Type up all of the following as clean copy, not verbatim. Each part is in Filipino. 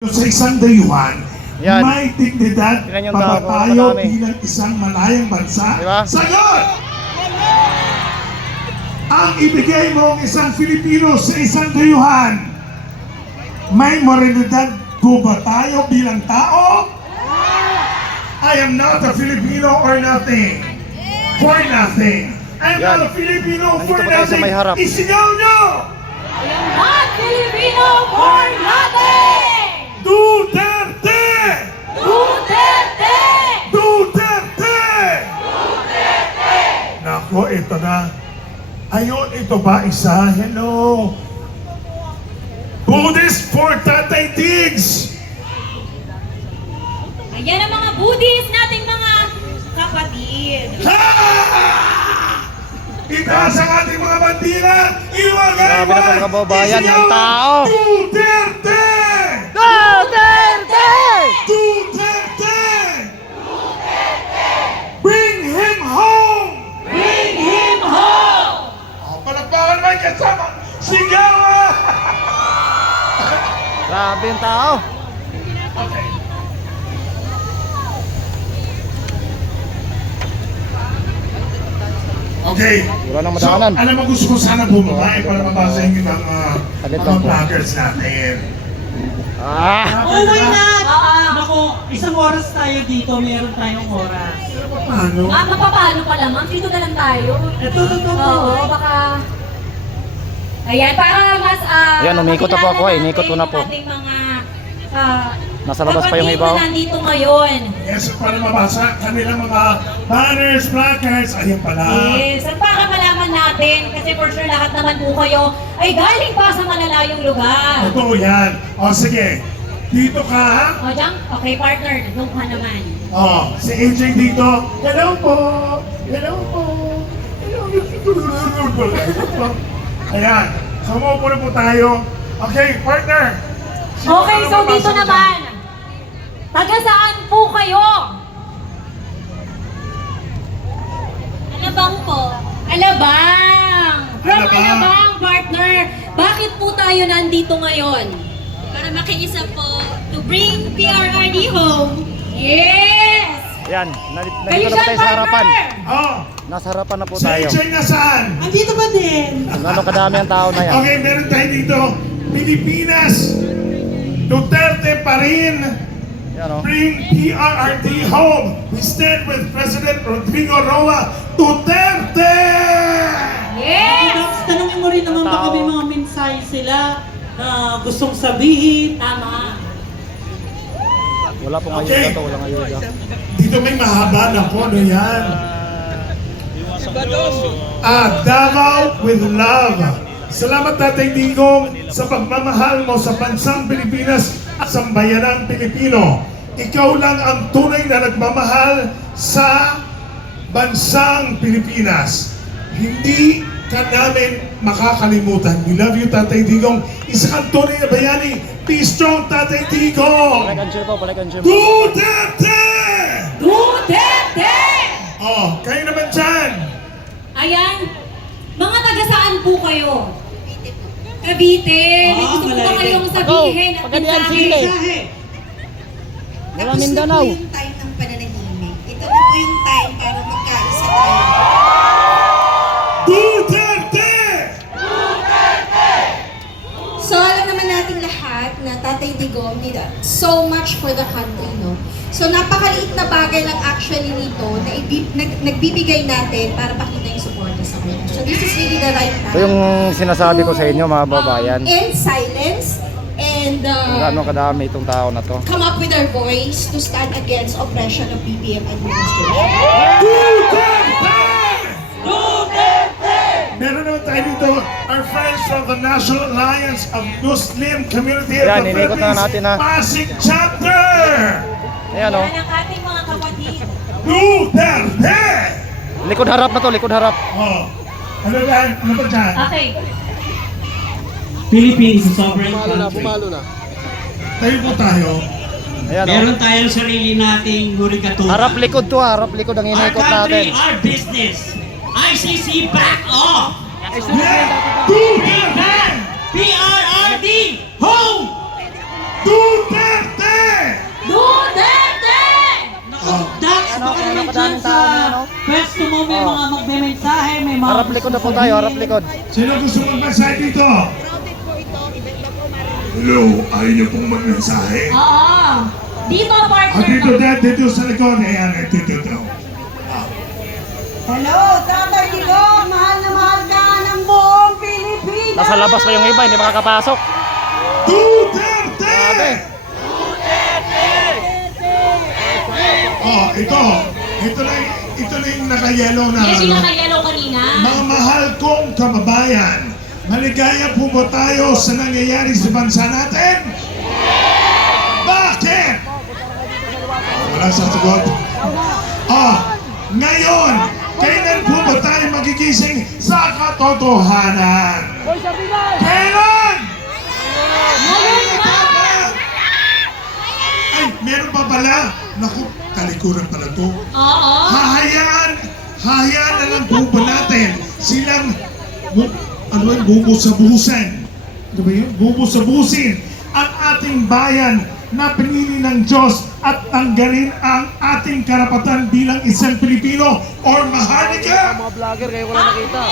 Sa isang dayuhan, Yan. may dignidad Tingnan yung pa ba tao, tayo marami. bilang isang malayang bansa? Diba? Sagot! Ang ibigay mo ang isang Filipino sa isang dayuhan, may moralidad po ba tayo bilang tao? I am not a Filipino or nothing. For nothing. I am Yan. not a Filipino for Nandito pa tayo sa nothing. may harap. Isigaw nyo! Not Filipino for nothing! Duterte! Duterte! Duterte! Nako, ito na. Ayun, ito ba isa? Hello. Buddhist for Tatay Diggs. Ayan ang mga Buddhist nating mga kapatid. Ha! Itaas ang ating mga bandila. Iwagay Grabe na po, mga kababayan, Isigaw yung tao. Duterte! Duterte! Duterte! Bring him home! Bring him home! Oh, palakpakan may kasama. Sigaw! ah! Grabe yung tao. Okay. Okay. Wala nang madaanan. So, alam mo, gusto ko sana bumaba para mabasa yung ibang Salit mga lang po. vloggers natin. Ah! Oh, why not? Ah. Naku, isang oras tayo dito, meron tayong oras. Paano? Mapapalo pa lamang. Dito na lang tayo. Ito, Oo, baka... Ayan, para mas... Ayan, umikot na po ako, inikot ko na po. Ating mga... Nasa labas pa yung iba, oh. kapatid na nandito ngayon. Yes, para mabasa kanilang mga banners, placards. Ayun pala. Yes, at para malaman natin, kasi for sure lahat naman po kayo ay galing pa sa malalayong lugar. Totoo yan. O sige, dito ka ha? O, Jang, okay partner, nung ka naman. O, si AJ dito. Hello po. Hello po. Hello. Ayan. So, maupo na po tayo. Okay, partner. Sino Okay, ka so mabasa dito mo naman, taga saan po kayo? Alabang po. Alabang! From Alabang. Alabang, partner. Bakit po tayo nandito ngayon? Para makiisa po to bring PRRD home. Yes! Yan, Kayo nandito na po dyan, tayo sa harapan. partner! Oh, Nasa harapan na po si tayo. AJ nasaan? Andito ba din? Gano'ng kadami ang tao na yan. Okay, meron tayo dito. Pilipinas. Duterte pa rin. Yan, oh. Bring PRRD home. We stand with President Rodrigo Roa Duterte. Yes! Tanungin mo rin naman baka may mga mensahe sila na gustong sabihin. Tama. Wala pong Okay. ayuda to, walang ayuda. Dito may mahaba na po. Ano yan? Davao with love. Salamat Tatay Digong sa pagmamahal mo sa bansang Pilipinas at sa bayanang Pilipino. Ikaw lang ang tunay na nagmamahal sa bansang Pilipinas. Hindi ka namin makakalimutan. We love you, Tatay Digong. Isa kang tunay na bayani. Be strong, Tatay Digong. Balik ang cheer po, balik ang cheer po. Duterte! Duterte! Oh, kayo naman dyan. Ayan, mga taga saan po kayo? Cavite. May Ah, gusto po ba malayo. kayong sabihin at Pagadian mensahe? sila. Mensahe. Wala Tapos Mindanao. na po yung time ng pananahimik. Ito na po yung time para magkaisa tayo. Duterte! So alam naman natin lahat na Tatay Digong did so much for the country, no? So napakaliit na bagay lang actually nito na nagbibigay natin para pakita yung suporta sa kanya. So this is really the right time. Ito yung sinasabi ko sa inyo, mga babayan. In silence and Gano'ng kadami itong tao na to. come up with our voice to stand against oppression of BBM administration. Duterte! Meron naman tayo dito, our friends from the National Alliance of Muslim Community of Yan, the inikot na Philippines, natin, ha. Pasig Chapter! Ayan, oh. Yan ang ating mga kapatid. Duterte! Likod harap na to, likod harap. Oh, ano ba dyan? Okay. Philippines is a sovereign country. Tayo po tayo. Ayan, oh. Meron tayong sarili nating hurikaturan. Harap likod to, harap likod ang Our inikot country, natin. our business. ICC back off! Yeah! Duterte! PRRD home! Duterte! Harap likod na po tayo, harap likod. Sino gusto magmensahe dito? Hello, ayaw niyo pong magmensahe? Oo. Dito, partner. Dito, Dad, dito sa likod. Ayan, dito. Hello, Tatay Digong! Mahal na mahal ka ng buong Pilipinas! Nasa labas pa yung iba, hindi makakapasok. Duterte! Grabe. Oh, ito na yung naka-yellow na Yes, yung naka-yellow kanina. Mga mahal kong kababayan, maligaya po ba tayo sa nangyayari sa bansa natin? Bakit? Walang sasagot. Ngayon, kailan po ba tayo magigising sa katotohanan? Kailan? Ngayon ba? Ay, meron pa pala? Naku, talikuran pala to. Oo. Hahayaan na lang po ba natin silang bubusabusin? Ano ba yun? Bubusabusin ang ating bayan na pinili ng Diyos at tanggalin ang ating karapatan bilang isang Pilipino or maharlika? Mga vlogger, kayo wala nakita.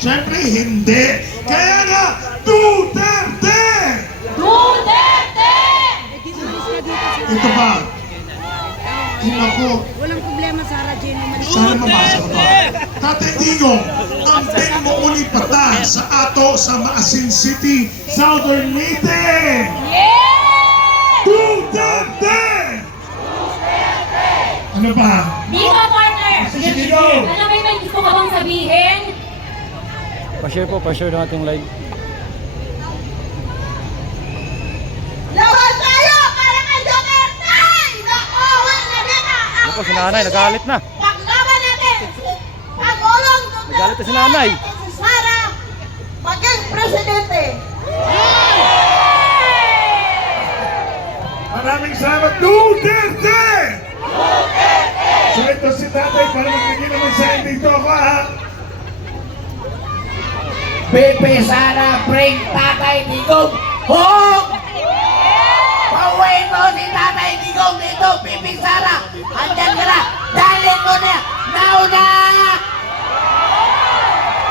Siyempre, hindi. Kaya nga, Duterte! Duterte! Ito ba? Ako, Walang problema, Sarah Jane. sana mabasa ko to. Tatay Digong, ang pagmumulipatan sa ato sa Maasin City, Southern Leyte! Yeah! Duterte! Ano ba? Dito, partner. Sige, Digong! Alam mo, may gusto ka bang sabihin? Pa-share ng ating live. Laban tayo para kay Duterte! Nakuha na nila ang Ako, si nanay, nagalit na. paglaban natin! Pagulong Duterte! Nagalit na si nanay. Si Sara maging presidente! Maraming salamat, Duterte! So ito si tatay para magbigay ng mensahe dito ako ha. Pepe Sara, bring Tatay Digong home! Pauwiin mo si Tatay Digong dito, Pepe Sara! Andyan ka na! Dalhin mo na! Nauna!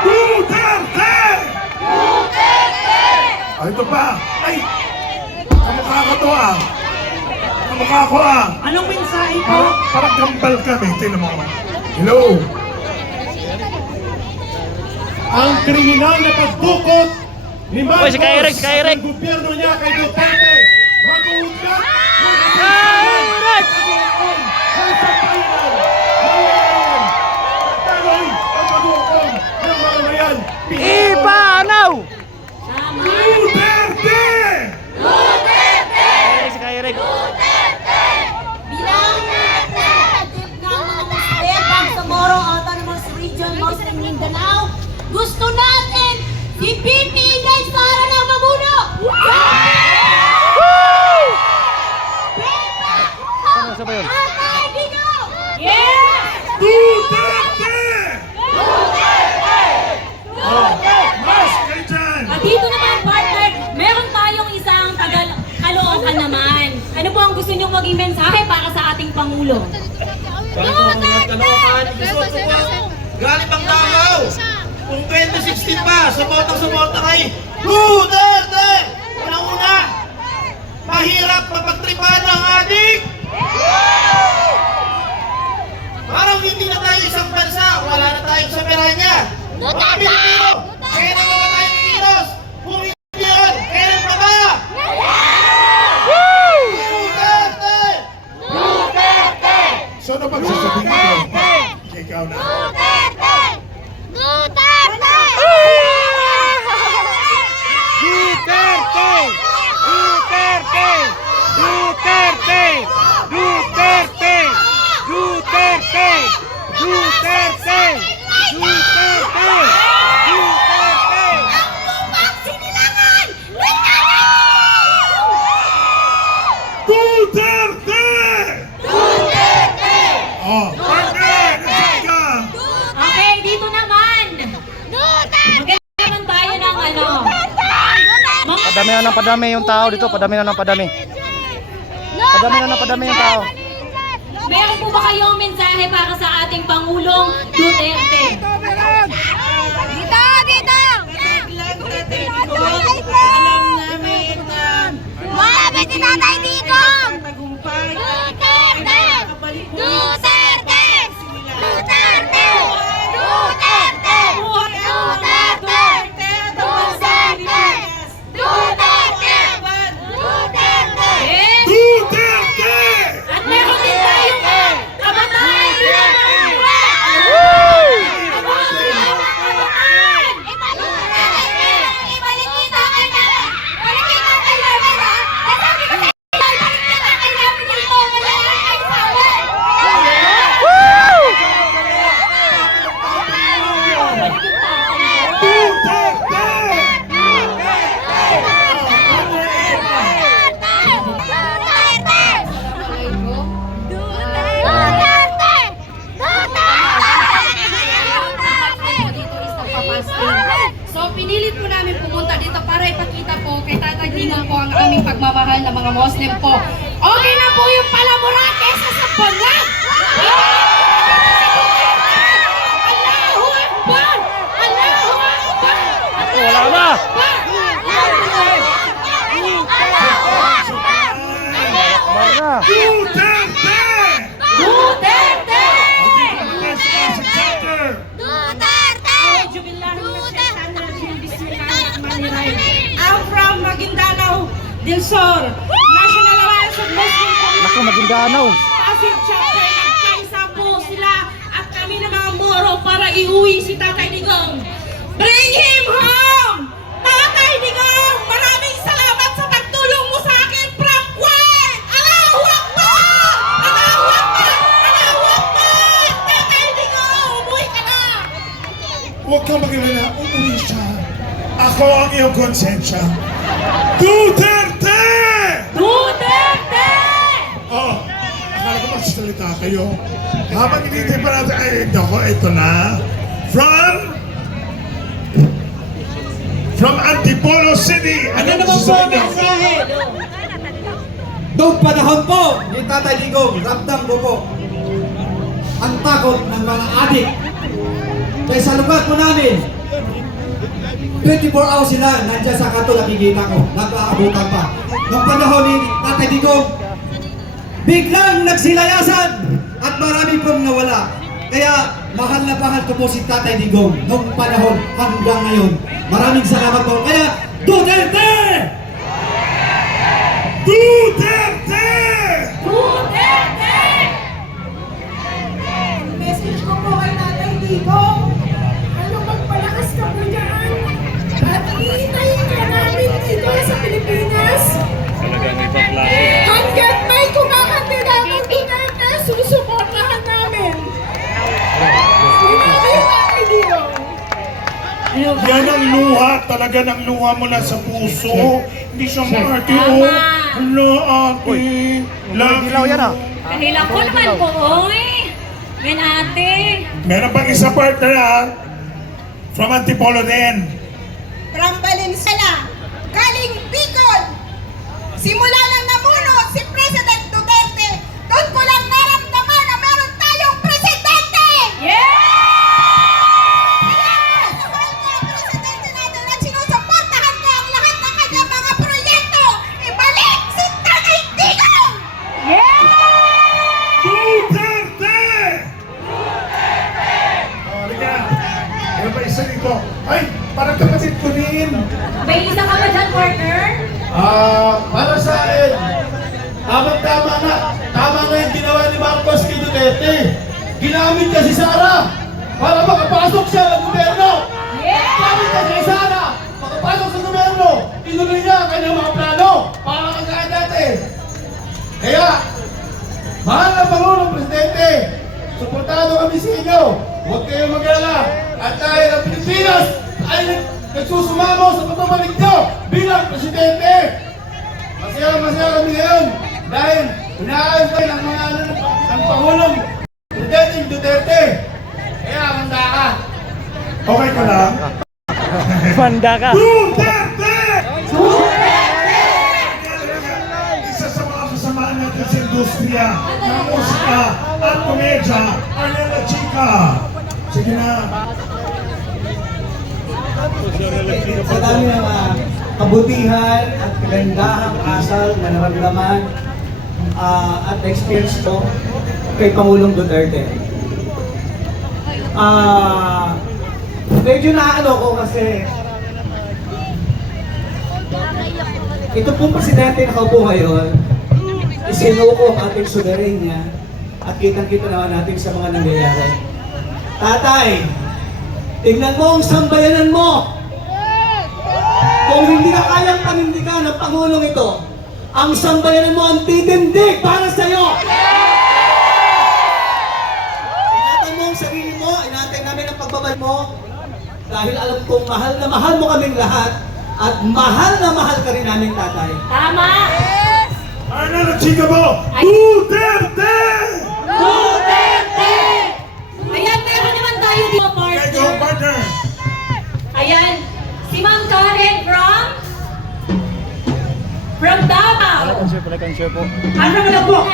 Duterte! Duterte! Ito pa. Ay! Kamukha ko to ah. Kamukha ko ah. Anong mensahe ko? Parang gambal kami. Tingnan mo. Hello. Ang kriminal na pagbukot ni Marcos Oy, si Kairik, si Kairik. ang gobyerno niya kay Duterte. Mag-uusap. Kairik! Ipanaw! Tama. Duterte! Kairik, si Kairik. Bilang representative ng mga Muslim from Samoro Autonomous Region, Muslim Mindanao, gusto natin si BP Inday Sara na mamuno! Ano sa ba yun? Tatay Digong! Yes! Duterte! Mas kayo dyan! At dito naman, partner, meron tayong isang tagal-Caloocan naman. Ano po ang gusto niyong maging mensahe para sa ating Pangulo? Galing bang Davao? Kung 2016 pa, sumotang-sumota kay Duterte! Una-una, mahirap mapagtripan ng adik! Parang hindi na tayo isang bansa, wala na tayong soberanya! Mga Pilipino, kailan na ba tayong kilos? Kung hindi yun, kailan pa ba? Duterte! So ano bang sasabihin ko? Ikaw na. Duterte! Oh, partner! Nasaan ka? Okay, dito naman. Magkakaroon tayo ng ano. Padami na ng padami yung tao dito, padami na ng padami. Padami na ng padami yung tao. Meron po ba kayong mensahe para sa ating Pangulong Duterte? Tatay Digong! Tagumpay. Duterte! Duterte! Duterte! Duterte! Duterte! Duterte! Duterte! Duterte! Duterte! At meron din tayong kabataan! Ibalik kita kay Mama! Ibalik kita kay Mama! Nasabi ko sa'yo, ibalik kita kay Mama ng mga lalaki sa akin! Duterte! So, pinilit po namin pumunta dito para ipakita po kay Tatay Digong po ang aming pagmamahal ng mga Muslim po. Okay na po yung palamurate sa Sambangan! Allahu Akbar! Allahu Akbar! Wala na! Bar na! Duterte! Duterte! Duterte! I'm from Maguindanao del Sur, National Alliance of Muslim Communities. Naku, Maguindanao. Pasig chapter, nagkaisa po sila at kami ng mga Moro para iuwi si Tatay Digong. Bring him home! Tatay Digong, maraming salamat sa pagtulong mo sa akin from Kuwait! Allahu Akbar! Allahu Akbar! Allahu Akbar! Tatay Digong, umuwi ka na! Huwag kang mag-alala, umuwi siya. Ako ang iyong konsensya. Duterte! Duterte! Oh, akala ko magsasalita kayo. Habang hinintay pa natin, ay, ako, ito na. From Antipolo City. Ano naman po ang mensahe? Noong panahon po ni Tatay Digong, ramdam ko po ang takot ng mga adik. Kaya sa lugar po namin, 24 hours sila nandiyan sa kanto, nakikita ko, nag-aabutan pa. Noong panahon ni Tatay Digong, biglang nagsilayasan at marami pong nawala. Kaya mahal na mahal ko po si Tatay Digong noong panahon hanggang ngayon. Maraming salamat po. Kaya Duterte! Duterte! Duterte! Message ko po kay Tatay Digong. Ano, magpalakas ka po dyan. At iitayin ka namin dito sa Pilipinas. Hanggat may kumakandidatong Duterte, susuportahan namin. Sinabi yung Tatay Digong. Yan ang luha, talaga ng luha mo na sa puso. Hindi siya maarte, oh. Hello, ate. Love Ilaw yan ah. Kahila ko naman po, oy. Men ate. Meron pang isa partner, ha? From Antipolo din. From Valenzuela, galing Bicol. Simula nang namuno si President Duterte, doon ko lang naramdaman na meron tayong presidente! Kaya mahal ko ang presidente natin at sinusuportahan ko ang lahat ng kanyang mga proyekto. Ibalik si Tatay Digong! Duterte! Oh, halika. Meron pa isa dito. Ay, parang kapatid ko rin. May isa ka ba dyan, partner? Para sa akin, tama na. Tama na yung ginawa ni Marcos kay Duterte. Ginamit niya si Sara para makapasok siya ng gobyerno. Ginamit niya si Sara makapasok sa gobyerno. Tinuloy niya ang kanyang mga plano para kagaya dati. Kaya, mahal na Pangulong Presidente, suportado kami sa inyo. Huwag kayong mag-alala. At dahil ang Pilipinas ay nagsusumamo sa pagbabalik niyo bilang Presidente. Masaya kami ngayon dahil inaayos tayo ng mga ng Pangulong Presidente Duterte. Kaya handa ka. Okay ka lang? Manda ka. Duterte! Isa sa mga kasamaan natin sa industriya ng musika at komedya, Arnella Chica. Sige na. Sa dami ng kabutihan at kagandahang asal na naramdaman at na-experience ko kay Pangulong Duterte. Medyo naano ko kasi ito pong presidente na nakaupo ngayon, isinuko ang ating soberenya at kitang-kita naman natin sa mga nangyayari. Tatay, tingnan mo ang sambayanan mo. Kung hindi ka kayang panindigan ng Pangulong ito, ang sambayanan mo ang titindig para sa'yo. Ingatan mo ang sarili mo, inantay namin ang pagbabay mo, dahil alam kong mahal mo kaming lahat, at mahal na mahal ka rin namin, tatay. Tama! Ano na chika mo? Duterte! Duterte! Ayan, meron naman tayo dito, Okay, go partner. partner! Ayan, si Ma'am Karen from Davao. Like and share po. Ano na po?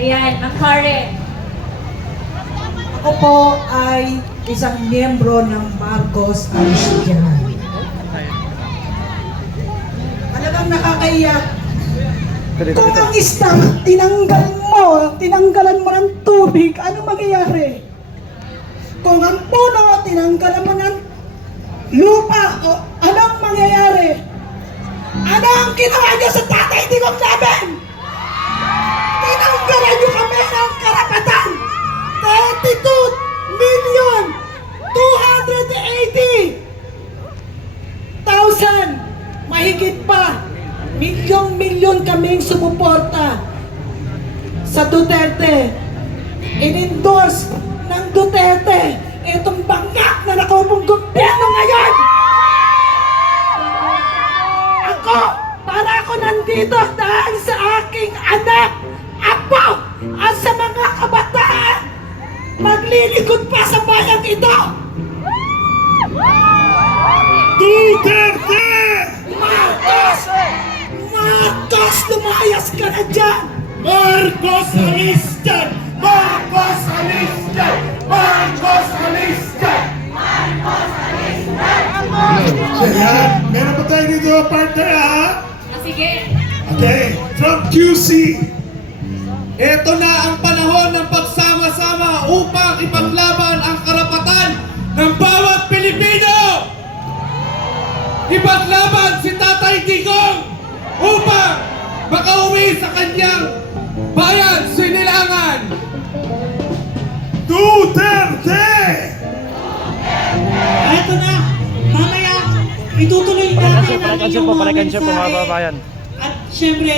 Ayan, Ma'am Karen. Ako po ay isang miyembro ng Marcos Aristide. Talagang nakakaiyak. Kung ang isang tinanggalan mo ng tubig, ano mangyayari? Kung ang puno, tinanggalan mo ng lupa, anong mangyayari? Ano ang ginawa niyo sa Tatay Digong namin? Tinanggalan niyo kami ng karapatan. 32,280,000 mahigit pa. Milyong-milyon kaming sumuporta sa Duterte. In-endorse ng Duterte itong bangak na nakaupong gobyerno ngayon. Para ako nandito dahil sa aking anak, apo, at sa mga kabataan, maglilingkod pa sa bayang ito. Duterte! Marcos! Marcos, lumayas ka na dyan! Marcos Aristide! Marcos Aristide! Marcos Aristide! Ayan, meron pa tayo dito, partner, ha? Sige. Okay, from QC. Ito na ang panahon ng pagsama-sama upang ipaglaban ang karapatan ng bawat Pilipino! Ipaglaban si Tatay Digong upang makauwi sa kanyang bayan, Sinilangan! Duterte! Ito na, mamaya, itutuloy natin ang Like and share inyong po, mga like and share po mga mensahe. kababayan. At syempre,